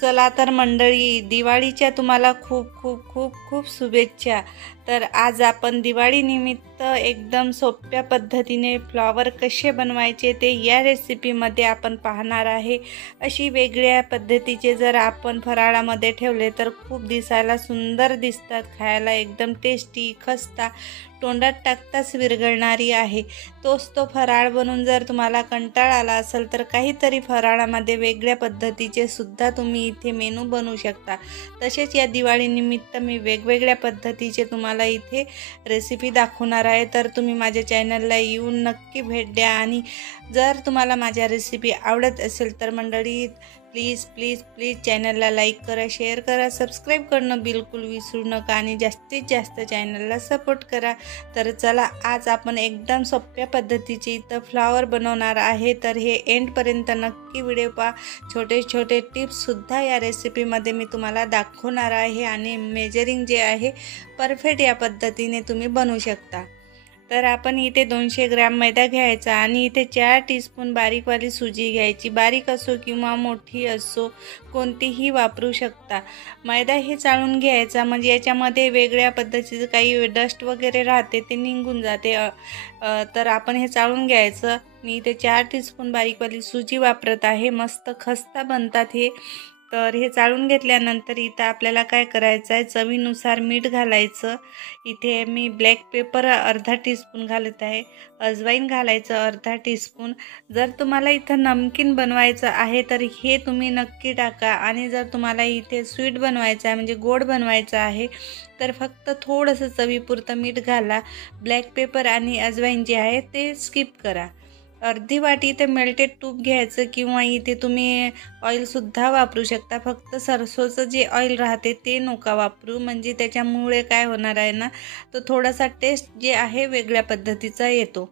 चला तर मंडळी, दिवाळीच्या तुम्हाला खूप खूप खूप खूप शुभेच्छा। तर आज आपण दिवाळीनिमित्त एकदम सोप्या पद्धतीने फ्लॉवर कसे बनवायचे ते या रेसिपीमध्ये आपण पाहणार आहे। अशी वेगळ्या पद्धतीचे जर आपण फराळामध्ये ठेवले तर खूप दिसायला सुंदर दिसतात, खायला एकदम टेस्टी, खस्ता, तोंडात टाकताच विरघळणारी आहे। तोच तो फराळ बनवून जर तुम्हाला कंटाळा आला असेल तर काहीतरी फराळामध्ये वेगळ्या पद्धतीचे सुद्धा तुम्ही इथे मेनू बनवू शकता। तसेच या दिवाळीनिमित्त मी वेगवेगळ्या पद्धतीचे तुम्हाला इथे रेसिपी दाखवणार आहे। तर तुम्ही माझ्या चॅनलला येऊन नक्की भेट द्या आणि जर तुम्हाला माझ्या रेसिपी आवडत असेल तर मंडळी प्लीज प्लीज प्लीज चॅनलला लाईक करा, शेअर करा, सबस्क्राईब करणं बिलकुल विसरू नका आणि जास्तीत जास्त चॅनलला सपोर्ट करा। तर चला आज आपण एकदम सोप्या पद्धतीचे इथं फ्लॉवर बनवणार आहे। तर हे एंडपर्यंत नक्की व्हिडिओ पहा। छोटे छोटे टिप्ससुद्धा या रेसिपीमध्ये मी तुम्हाला दाखवणार आहे आणि मेजरिंग जे आहे परफेक्ट या पद्धतीने तुम्ही बनवू शकता। तर आपण इथे 200 ग्रॅम मैदा घ्यायचा आणि इथे 4 टीस्पून बारीकवाली सुजी घ्यायची। बारीक असो किंवा मोठी असो कोणतीही वापरू शकता। मैदा हे चाळून घ्यायचा, म्हणजे याच्यामध्ये वेगळ्या पद्धतीचं काही डस्ट वगैरे राहते ते निघून जाते। तर आपण हे चाळून घ्यायचं। मी इथे 4 टीस्पून बारीकवाली सुजी वापरत आहे, मस्त खस्ता बनतात हे। तर हे चाळून घेतल्यानंतर इथं आपल्याला काय करायचं आहे, चवीनुसार मीठ घालायचं। इथे मी ब्लॅक पेपर अर्धा टीस्पून घालत आहे, अजवाईन घालायचं अर्धा टीस्पून। जर तुम्हाला इथं नमकीन बनवायचं आहे तर हे तुम्ही नक्की टाका आणि जर तुम्हाला इथे स्वीट बनवायचं आहे म्हणजे गोड बनवायचं आहे तर फक्त थोडंसं चवीपुरतं मीठ घाला। ब्लॅक पेपर आणि अजवाईन जे आहे ते स्किप करा। अर्धी वाटी इथे मेल्टेड तूप घ्यायचं किंवा इथे तुम्ही ऑइलसुद्धा वापरू शकता। फक्त सरसोचं जे ऑइल राहते ते नका वापरू, म्हणजे त्याच्यामुळे काय होणार आहे ना, तो थोडासा टेस्ट जे आहे वेगळ्या पद्धतीचा येतो।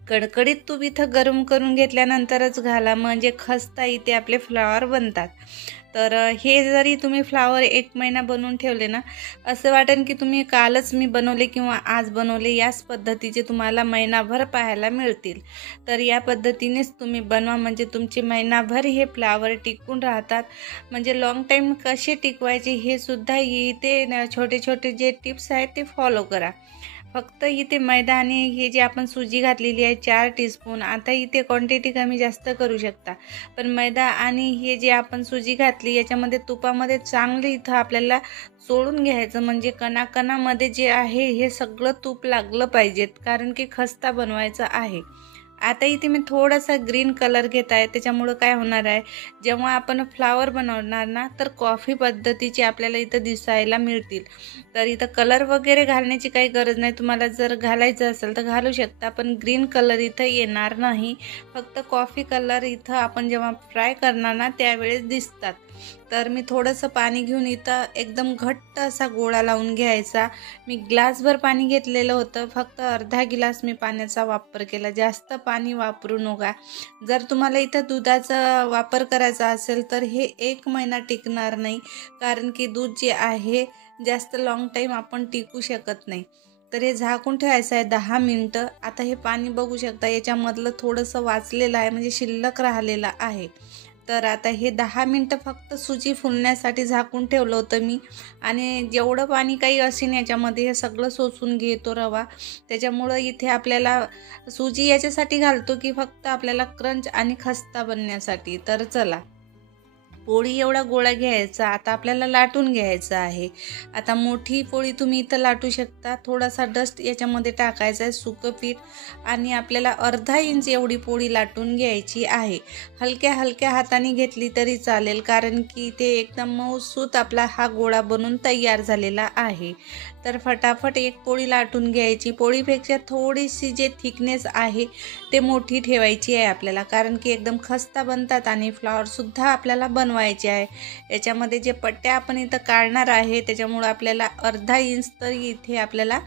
कडकडीत तूप इथं गरम करून घेतल्यानंतरच घाला, म्हणजे खस्ता इथे आपले फ्लॉवर बनतात। तर हे जरी तुम्ही फ्लॉवर 1 महिना बनवून ठेवले ना, असं वाटेल की तुम्ही कालच मी बनवले किंवा आज बनवले, याच पद्धतीचे तुम्हाला महिनाभर पाहायला मिळतील। तर या पद्धतीनेच तुम्ही बनवा, म्हणजे तुमचे महिनाभर हे फ्लॉवर टिकून राहतात। म्हणजे लॉंग टाईम कसे टिकवायचे हे सुद्धा इथे छोटे छोटे जे टिप्स आहेत ते फॉलो करा। फक्त इथे मैदा आणि हे जे आपण सुजी घातलेली आहे 4 टीस्पून, आता इथे क्वांटिटी कमी जास्त करू शकता, पण मैदा आणि हे जे आपण सुजी घातली याच्यामध्ये तुपामध्ये चांगले इथं आपल्याला चोळून घ्यायचं, म्हणजे कणाकणामध्ये जे आहे हे सगळं तूप लागलं पाहिजेत, कारण की खस्ता बनवायचा आहे। आता इथे मी थोडासा ग्रीन कलर घेत आहे, त्याच्यामुळं काय होणार आहे, जेव्हा आपण फ्लॉवर बनवणार ना तर कॉफी पद्धतीचे आपल्याला इथं दिसायला मिळतील। तर इथं कलर वगैरे घालण्याची काही गरज नाही, तुम्हाला जर घालायचं असेल तर घालू शकता, पण ग्रीन कलर इथं येणार नाही। फक्त कॉफी कलर इथं आपण जेव्हा फ्राय करणार ना त्यावेळेस दिसतात। तर मी थोडंसं पाणी घेऊन इथं एकदम घट्ट असा गोळा लावून घ्यायचा। मी ग्लासभर पाणी घेतलेलं होतं, फक्त अर्धा गिलास मी पाण्याचा वापर केला, जास्त पाणी वापरू नका। जर तुम्हाला इथं दुधाचा वापर करायचा असेल तर हे 1 महिना टिकणार नाही, कारण की दूध जे आहे जास्त लॉंग टाईम आपण टिकू शकत नाही। तर हे झाकून ठेवायचं आहे 10 मिनटं। आता हे पाणी बघू शकता, याच्यामधलं थोडंसं वाचलेलं आहे, म्हणजे शिल्लक राहिलेलं आहे। तर आता हे 10 मिनटं फक्त सुजी फुलण्यासाठी झाकून ठेवलं होतं मी, आणि जेवढं पाणी काही असेल याच्यामध्ये हे सगळं शोषून घेतो रवा। त्याच्यामुळं इथे आपल्याला सुजी याच्यासाठी घालतो की फक्त आपल्याला क्रंच आणि खस्ता बनण्यासाठी। तर चला, पोळी एवढा गोळा घ्यायचा, आता आपल्याला लाटून घ्यायचं आहे। आता मोठी पोळी तुम्ही इथं लाटू शकता, थोडासा डस्ट याच्यामध्ये टाकायचा आहे, सुकं पीठ, आणि आपल्याला अर्धा इंच एवढी पोळी लाटून घ्यायची आहे। हलक्या हलक्या हाताने घेतली तरी चालेल, कारण की ते एकदम मऊसूत आपला हा गोळा बनून तयार झालेला आहे। तर फटाफट एक पोळी लाटून घ्यायची। पोळीपेक्षा थोडीशी जे थिकनेस आहे ते मोठी ठेवायची आहे आपल्याला, कारण की एकदम खस्ता बनतात आणि फ्लॉवरसुद्धा आपल्याला बनवायचे आहे। याच्यामध्ये जे पट्ट्या आपण इथं काढणार आहे त्याच्यामुळं आपल्याला अर्धा इंच तरी इथे आपल्याला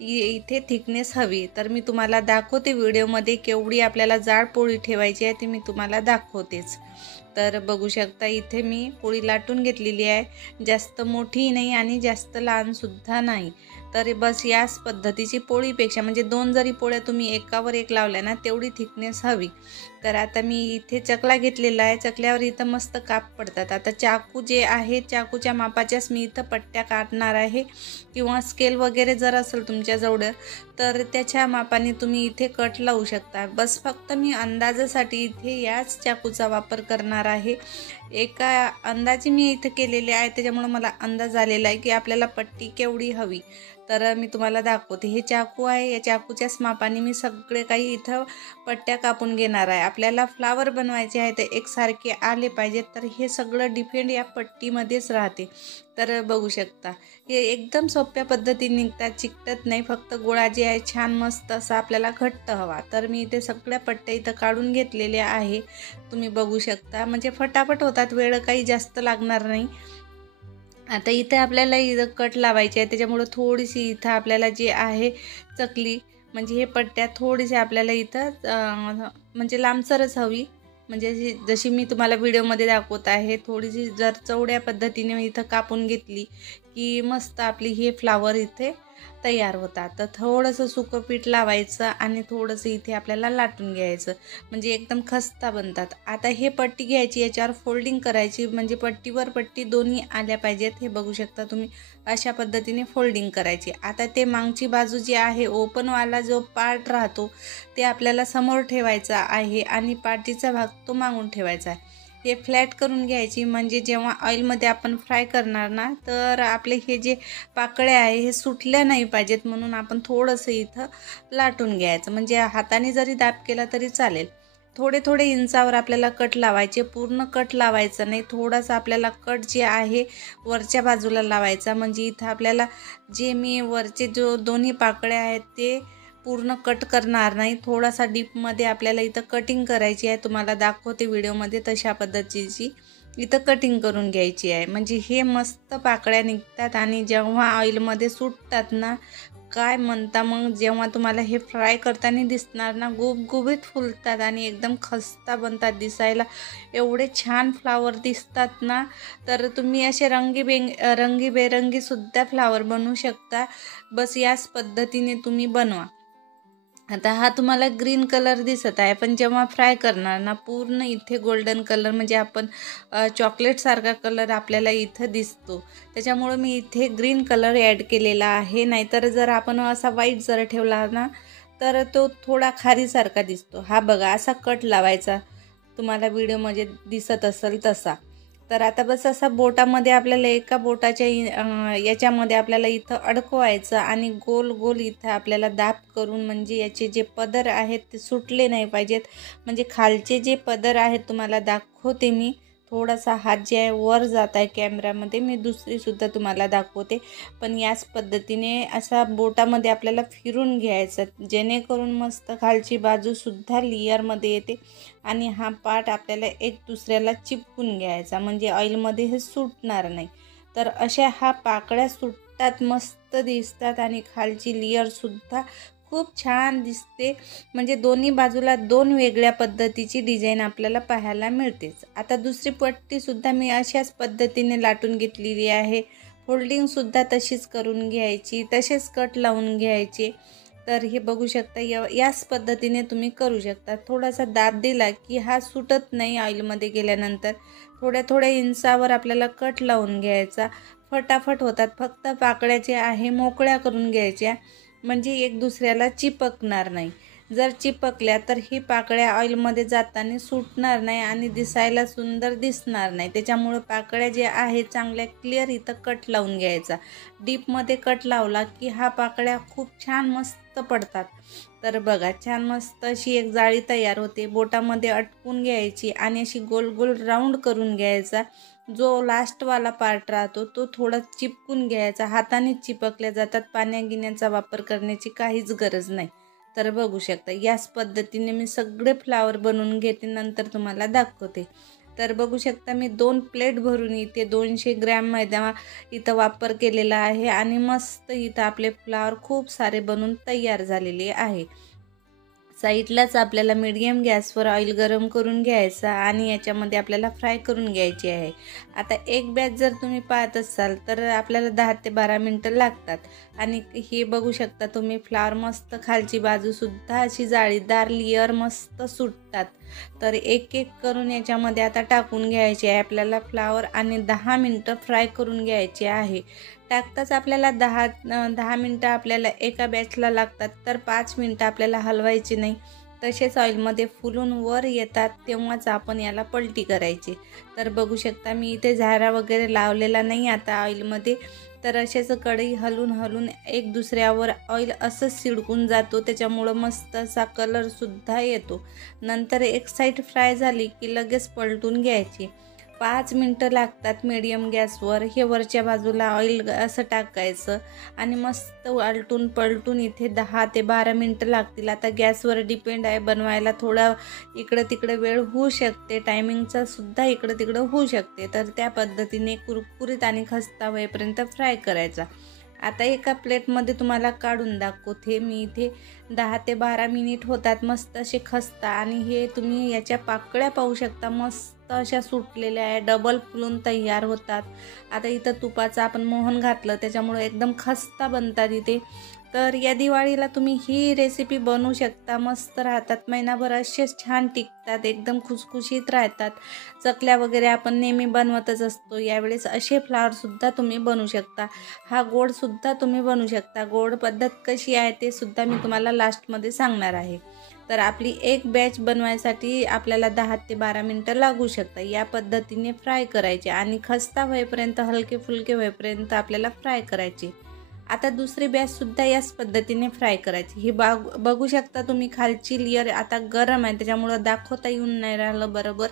इथे थिकनेस हवी। तर मी तुम्हाला दाखवते व्हिडिओमध्ये केवढी आपल्याला जाड पोळी ठेवायची आहे, ती मी तुम्हाला दाखवतेच। तर बघू शकता इथे मी पोळी लाटून घेतलेली आहे, जास्त मोठी नाही आणि जास्त लहानसुद्धा नाही। तर बस याच पद्धतीची पोळीपेक्षा म्हणजे 2 जरी पोळ्या तुम्ही एकावर एक लावल्या ना तेवढी थिकनेस हवी. तर आता मी इथे चकला घेतलेला आहे. चकल्यावर इथं मस्त काप पडतात. आता चाकू जे आहे चाकूच्या मापाच्याच मी इथं पट्ट्या काढणार आहे, किंवा स्केल वगैरे जर असेल तुमच्याजवळ तर त्याच्या मापाने तुम्ही इथे कट लावू शकता. बस फक्त मी अंदाजासाठी इथे याच चाकूचा वापर करणार आहे. एका अंदाजे मी इथे केलेले आहे, त्याच्यामुळे मला अंदाज आलेला आहे की आपल्याला पट्टी केवढी हवी. तर मी तुम्हाला दाखवते. हे चाकू आहे, या चाकूच्याच मापाने मी सगळे काही इथं पट्ट्या कापून घेणार आहे. आपल्याला फ्लावर बनवायचे आहे तर एकसारखे आले पाहिजेत, तर हे सगळं डिपेंड या पट्टीमध्येच राहते. तर बघू शकता हे एकदम सोप्या पद्धतीने निघतात, चिकटत नाही. फक्त गोळा जे आहे छान मस्त असा आपल्याला घट्ट हवा. तर मी इथे सगळ्या पट्ट्या इथं काढून घेतलेल्या आहे, तुम्ही बघू शकता. म्हणजे फटाफट होतात, वेळ काही जास्त लागणार नाही. आता इथे आपल्याला इथं कट लावायची आहे, त्याच्यामुळं थोडीशी इथं आपल्याला जी आहे चकली म्हणजे हे पट्ट्या थोडीशी आपल्याला इथं म्हणजे लांबसरच हवी. म्हणजे जशी मी तुम्हाला व्हिडिओमध्ये दाखवत आहे, थोडीशी जर चवड्या पद्धतीने मी इथं कापून घेतली की मस्त आपली हे फ्लावर इथे तयार होतात. तर थोडंसं सुकं पीठ लावायचं आणि थोडंसं इथे आपल्याला लाटून घ्यायचं, म्हणजे एकदम खस्ता बनतात. आता हे पट्टी घ्यायची, याच्यावर फोल्डिंग करायची, म्हणजे पट्टीवर पट्टी दोन्ही आल्या पाहिजेत. हे बघू शकता तुम्ही, अशा पद्धतीने फोल्डिंग करायची. आता ते मागची बाजू जी आहे ओपनवाला जो पार्ट राहतो ते आपल्याला समोर ठेवायचा आहे आणि पाठीचा भाग तो मागून ठेवायचा आहे. हे फ्लॅट करून घ्यायची, म्हणजे जेव्हा ऑइलमध्ये आपण फ्राय करणार ना तर आपले हे जे पाकळ्या आहे हे सुटल्या नाही पाहिजेत, म्हणून आपण थोडंसं इथं लाटून घ्यायचं. म्हणजे हाताने जरी दाब केला तरी चालेल. थोडे थोडे इंचावर आपल्याला कट लावायचे, पूर्ण कट लावायचं नाही. थोडासा आपल्याला कट जे आहे वरच्या बाजूला लावायचा, म्हणजे इथं आपल्याला जे मी वरचे जो दोन्ही पाकळ्या आहेत ते पूर्ण कट करणार नाही. थोडासा डीपमध्ये आपल्याला इथं कटिंग करायची आहे, तुम्हाला दाखवते व्हिडिओमध्ये तशा पद्धतीची इथं कटिंग करून घ्यायची आहे. म्हणजे हे मस्त पाकळ्या निघतात आणि जेव्हा ऑइलमध्ये सुटतात ना काय म्हणता, मग जेव्हा तुम्हाला हे फ्राय करताना दिसणार ना गुबगुबीत फुलतात आणि एकदम खस्ता बनतात. दिसायला एवढे छान फ्लावर दिसतात ना, तर तुम्ही असे रंगीबेरंगी सुद्धा फ्लावर बनवू शकता. बस याच पद्धतीने तुम्ही बनवा. आता हा तुम्हाला ग्रीन कलर दिसत आहे, पण जेव्हा फ्राय करणार ना पूर्ण इथे गोल्डन कलर, म्हणजे आपण चॉकलेटसारखा कलर आपल्याला इथं दिसतो. त्याच्यामुळं मी इथे ग्रीन कलर ॲड केलेला आहे. नाहीतर जर आपण असा व्हाईट जर ठेवला ना तर तो थोडा खारीसारखा दिसतो. हा बघा असा कट लावायचा, तुम्हाला व्हिडिओमध्ये दिसत असेल तसा. तर आता बस असा बोटामध्ये आपल्याला एका बोटाच्या याच्यामध्ये आपल्याला इथं अडकवायचं आणि गोल गोल इथं आपल्याला दाब करून, म्हणजे याचे जे पदर आहेत ते सुटले नाही पाहिजेत. म्हणजे खालचे जे पदर आहेत तुम्हाला दाखवते मी. थोडासा हात जे आहे वर जात आहे कॅमेरामध्ये, मी दुसरीसुद्धा तुम्हाला दाखवते. पण याच पद्धतीने असा बोटामध्ये आपल्याला फिरून घ्यायचं, जेणेकरून मस्त खालची बाजूसुद्धा लेअरमध्ये येते आणि हा पार्ट आपल्याला एक दुसऱ्याला चिपकून घ्यायचा, म्हणजे ऑइलमध्ये हे सुटणार नाही. तर अशा हा पाकळ्या सुटतात, मस्त दिसतात आणि खालची लेअरसुद्धा खूप छान दिसते. म्हणजे दोन्ही बाजूला दोन वेगळ्या पद्धतीची डिझाईन आपल्याला पाहायला मिळतेच. आता दुसरी पट्टीसुद्धा मी अशाच पद्धतीने लाटून घेतलेली आहे. फोल्डिंगसुद्धा तशीच करून घ्यायची, तसेच कट लावून घ्यायचे. तर हे बघू शकता, याच पद्धतीने तुम्ही करू शकता. थोडासा दाब दिला की हा सुटत नाही ऑइलमध्ये गेल्यानंतर. थोड्या थोड्या इंचावर आपल्याला कट लावून घ्यायचा, फटाफट होतात. फक्त पाकळ्या ज्या आहे मोकळ्या करून घ्यायच्या, म्हणजे एक दुसऱ्याला चिपकणार नाही. जर चिपकल्या तर ही पाकळ्या ऑइलमध्ये जाताना सुटणार नाही आणि दिसायला सुंदर दिसणार नाही. त्याच्यामुळं पाकळ्या ज्या आहेत चांगल्या क्लिअर इथं कट लावून घ्यायचा. डीपमध्ये कट लावला की हा पाकळ्या खूप छान मस्त पडतात. तर बघा छान मस्त अशी एक जाळी तयार होते. बोटामध्ये अटकून घ्यायची आणि अशी गोल गोल राऊंड करून घ्यायचा. जो लास्टवाला पार्ट राहतो तो थोडा चिपकून घ्यायचा. हाताने चिपकल्या जातात, पाण्यागिन्याचा वापर करण्याची काहीच गरज नाही. तर बघू शकता याच पद्धतीने मी सगळे फ्लावर बनवून घेते, नंतर तुम्हाला दाखवते. तर बघू शकता मी 2 प्लेट भरून इथे 200 ग्रॅम मैदा इथं वापर केलेला आहे आणि मस्त इथं आपले फ्लावर खूप सारे बनून तयार झालेले आहे. साईडलाच आपल्याला मीडियम गॅसवर ऑइल गरम करून घ्यायचा आणि याच्यामध्ये आपल्याला फ्राय करून घ्यायची आहे। आता एक बॅच जर तुम्ही पाहत असाल तर आपल्याला 10 ते 12 मिनटं लागतात। आणि हे बघू शकता तुम्ही फ्लावर मस्त खालची बाजूसुद्धा अशी जाळीदार लेयर मस्त सुटतात। तर एक एक करून याच्यामध्ये आता टाकून घ्यायचे आहे आपल्याला फ्लावर आणि 10 मिनटं फ्राय करून घ्यायचे आहे। टाकताच आपल्याला 10 मिनटं आपल्याला एका बॅचला लागतात, तर 5 मिनटं आपल्याला हलवायची नाही। तसेच ऑइलमध्ये फुलून वर येतात तेव्हाच आपण याला पलटी करायची। तर बघू शकता मी इथे झारा वगैरे लावलेला नाही आता ऑइलमध्ये, तर असेच कढई हलून एक दुसऱ्यावर ऑइल असं शिडकून जातो, त्याच्यामुळं मस्त असा कलरसुद्धा येतो। नंतर एक साईड फ्राय झाली की लगेच पलटून घ्यायची। 5 मिनटं लागतात मीडियम गॅसवर। हे वरच्या बाजूला ऑइल असं टाकायचं आणि मस्त आलटून पलटून इथे 10 ते 12 मिनटं लागतील। आता गॅसवर डिपेंड आहे, बनवायला थोडा इकडं तिकडं वेळ होऊ शकते, टायमिंगचा सुद्धा इकडं तिकडं होऊ शकते। तर त्या पद्धतीने कुरकुरीत आणि खस्ता होईपर्यंत फ्राय करायचा। आता एका प्लेटमध्ये तुम्हाला काढून दाखवते मी। इथे 10 ते 12 मिनिट होतात मस्त असे खस्ता, आणि हे तुम्ही याच्या पाकळ्या पाहू शकता मस्त अशा सुटलेल्या आहे, डबल फुलून तयार होतात। आता इथं तुपाचं आपण मोहन घातलं त्याच्यामुळे एकदम खस्ता बनतात इथे। तर या दिवाळीला तुम्ही ही रेसिपी बनवू शकता, मस्त राहतात, महिनाभर असेच छान टिकतात, एकदम खुसखुशीत राहतात। चकल्या वगैरे आपण नेहमी बनवतच असतो, यावेळेस असे फ्लावरसुद्धा तुम्ही बनवू शकता। हा गोडसुद्धा तुम्ही बनवू शकता। गोड पद्धत कशी आहे ते सुद्धा मी तुम्हाला लास्टमध्ये सांगणार आहे। तर आपली एक बॅच बनवायसाठी आपल्याला 10 ते 12 मिनटं लागू शकतात। या पद्धतीने फ्राय करायचे आणि खस्ता होईपर्यंत, हलके फुलके होईपर्यंत आपल्याला फ्राय करायचे। आता दुसरी बॅचसुद्धा याच पद्धतीने फ्राय करायची। ही बघू शकता तुम्ही खालची लेयर आता गरम आहे त्याच्यामुळं दाखवता येऊन नाही राहिलं बरोबर,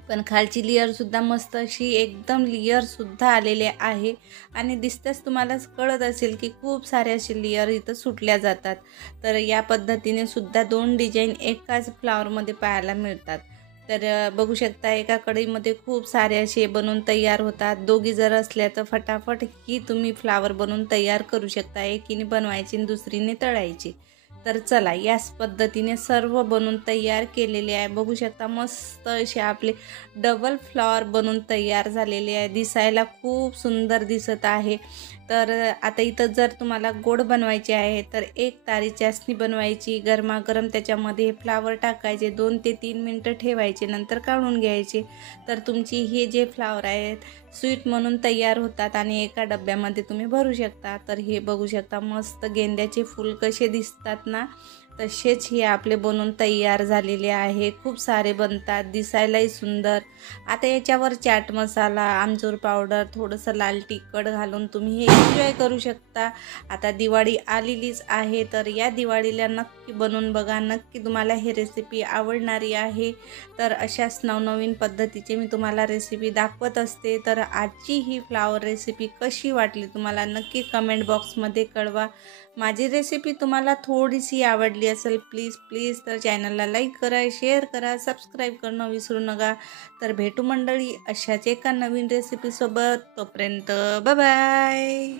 पण खालची लेयरसुद्धा मस्त अशी एकदम लेयरसुद्धा आलेले आहे। आणि दिसतेच तुम्हाला कळत असेल की खूप सारे असे लेयर इथं सुटल्या जातात। तर या पद्धतीने सुद्धा 2 डिझाईन एकाच फ्लावरमध्ये पाहायला मिळतात। तर बघू शकता एका कढईमध्ये खूप सारे असे बनवून तयार होतात। दोघी जर असल्या तर फटाफट ही तुम्ही फ्लावर बनवून तयार करू शकता। एकीने बनवायची आणि दुसरीने तळायची। तर चला याच पद्धतीने सर्व बनवून तयार केलेले आहे। बघू शकता मस्त असे आपले डबल फ्लॉवर बनवून तयार झालेले आहे, दिसायला खूप सुंदर दिसत आहे। तर आता इथं जर तुम्हाला गोड बनवायचे आहे तर एक तारी चासणी बनवायची, गरमागरम त्याच्यामध्ये फ्लावर टाकायचे, 2 ते 3 मिनटं ठेवायचे, नंतर काढून घ्यायचे। तर तुमची हे जे फ्लावर आहेत स्वीट म्हणून तयार होतात आणि एका डब्यामध्ये तुम्ही भरू शकता। तर हे बघू शकता मस्त गेंद्याचे फूल कसे दिसतात ना, तसेच हे आपले बनवून तयार झालेले आहे। खूप सारे बनतात, दिसायलाही सुंदर। आता याच्यावर चाट मसाला, आमचूर पावडर, थोडंसं लाल तिखट घालून तुम्ही हे एन्जॉय करू शकता। आता दिवाळी आलेलीच आहे, तर या दिवाळीला नक्की बनवून बघा, नक्की तुम्हाला ही रेसिपी आवडणारी आहे। तर अशाच नवनवीन पद्धतीचे मी तुम्हाला रेसिपी दाखवत असते। तर आजची ही फ्लावर रेसिपी कशी वाटली तुम्हाला नक्की कमेंट बॉक्समध्ये कळवा। माझी रेसिपी तुम्हाला थोडीशी आवडली असेल प्लीज तर चॅनलला लाईक करा, शेअर करा, सबस्क्राईब करणं विसरू नका। तर भेटू मंडळी अशाच एका नवीन रेसिपीसोबत, तोपर्यंत बाय बाय।